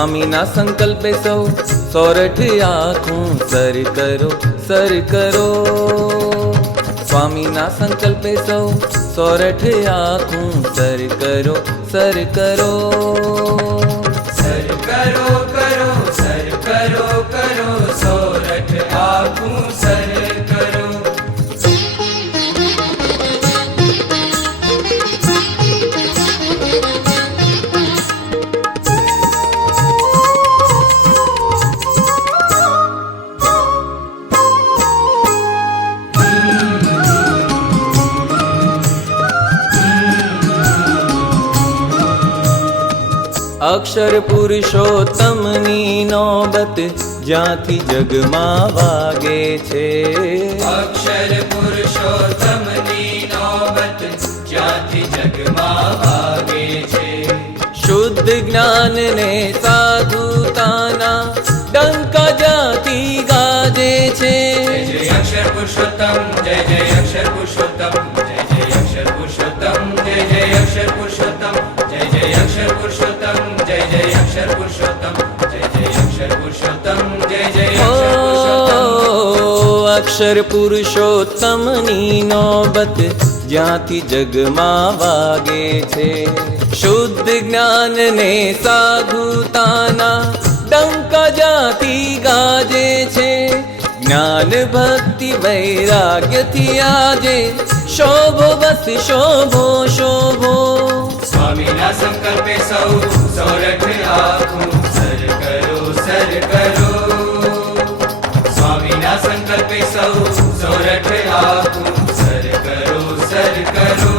સ્વામીના સંકલ્પે સૌ સોરઠ આંખું સર કરો, સર કરો. સ્વામીના સંકલ્પે સૌ સોરઠ આંખું સર કરો, સર કરો. સર કરો કરો, સર કરો કરો, સોરઠ આંખું સર કરો. અક્ષર પુરુષોત્તમની નોબત જ્યાંથી જગમાં વાગે છે. અક્ષર પુરુષોત્તમની નોબત જ્યાંથી જગમાં વાગે છે. શુદ્ધ જ્ઞાનને સાધુતાના ડંકા જ્યાંથી ગાજે છે. જય જય અક્ષર પુરુષોત્તમ, જય જય અક્ષર પુરુષોત્તમ, જય જય અક્ષર પુરુષોત્તમ, જય જય અક્ષર પુરુષોત્તમ, જય જય અક્ષર પુરુષોત્તમ, જય જય અક્ષર પુરુષોત્તમ, જય જય અક્ષર પુરુષોત્તમ, જય જય અક્ષર પુરુષોત્તમ. અક્ષર પુરુષોત્તમની નોબત જ્યાંથી જગમાં વાગે છે. શુદ્ધ જ્ઞાનને સાધુતાના ડંકા જ્યાંથી ગાજે છે. જ્ઞાન ભક્તિ વૈરાગ્યથી આજે શોભો બસ શોભો શોભો. સ્વામીના સંકલ્પે સૌ સોરઠ આંખું સર કરો, સર કરો. સ્વામીના સંકલ્પે સૌ સોરઠ આંખું સર કરો, સર કરો.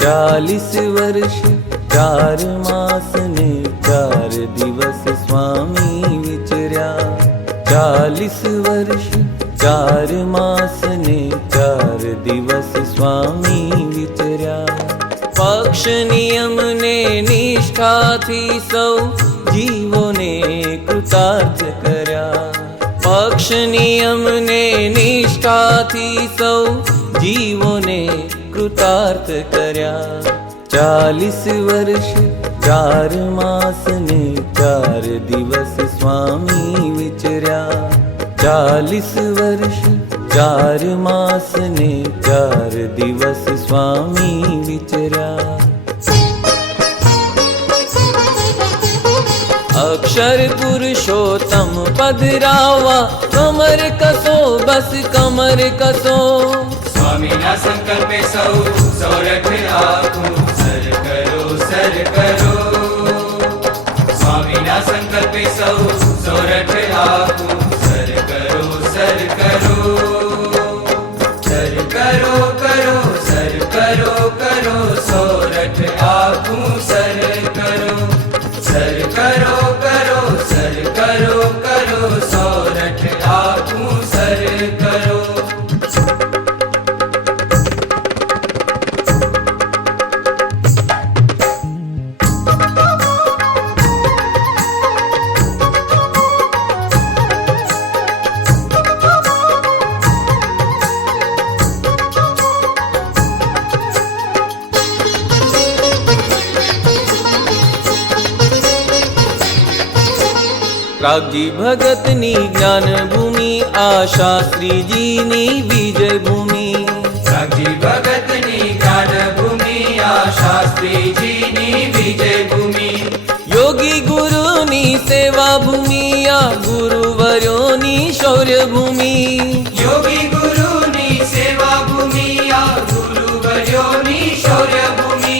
ચાલીસ વર્ષ 4 માસ ને 4 દિવસ સ્વામી વિચર્યા. 40 વર્ષ 4 માસ ને 4 દિવસ સ્વામી વિચર્યા. પક્ષ નિયમ ને નિષ્ઠાથી સૌ જીવોને કૃતાર્થ કર્યા. પક્ષ નિયમ ને નિષ્ઠાથી સૌ જીવોને કૃતાર્થ કર્યા. 40 વર્ષ 4 માસ ને 4 દિવસ સ્વામી વિચર્યા. 40 વર્ષ 4 માસ ને 4 દિવસ સ્વામી વિચર્યા. અક્ષર પુરુષોત્તમ પધરાવા કમર કસો બસ કમર કસો. સ્વામીના સંકલ્પે સૌ સોરઠ આંખું સર કરો, સર કરો. સ્વામીના સંકલ્પે સૌ સોરઠ આંખું સર કરો, સર કરો. સર કરો કરો, સર કરો કરો, સોરઠ આંખું સર કરો. સર કરો કરો, સર કરો કરો, સોરઠ આંખું સર કરો. રાગજી ભગતની જ્ઞાન ભૂમિ આ શાસ્ત્રીજીની વિજય ભૂમિ. રાગજી ભગતની જ્ઞાન ભૂમિ આ શાસ્ત્રીજીની વિજય ભૂમિ. યોગી ગુરુની સેવા ભૂમિ આ ગુરુવર્યોની શૌર્ય ભૂમિ. યોગી ગુરુની સેવા ભૂમિ આ ગુરુવર્યોની શૌર્ય ભૂમિ.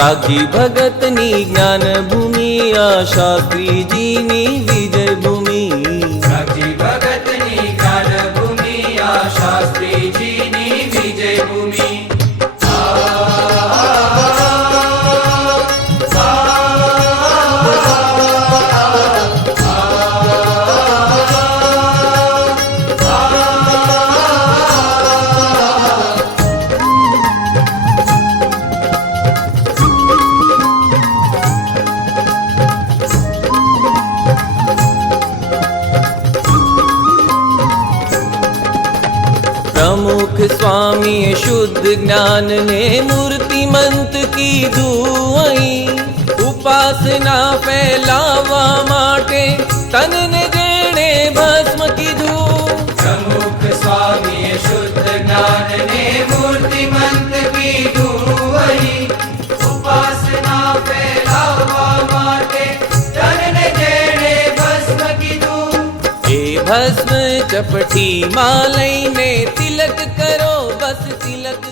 રાગજી ભગતની જ્ઞાન ભૂમિ આ શાસ્ત્રીજીની વિજય ભૂમિ. રાગજી ભગતની જ્ઞાન ભૂમિ આ શાસ્ત્રીજીની વિજય ભૂમિ. આ प्रमुख स्वामी शुद्ध ज्ञान ने मूर्तिमंत की दुआई उपासना फैलावा माटे तन ने जेणे भस्म कीधु प्रमुख स्वामी शुद्ध ज्ञान ने मूर्तिमंत की दुआई उपासना फैलावा माटे तन ने जेणे भस्म कीधु ए भस्म चपटी मालई ने तिलक करो बस तिलक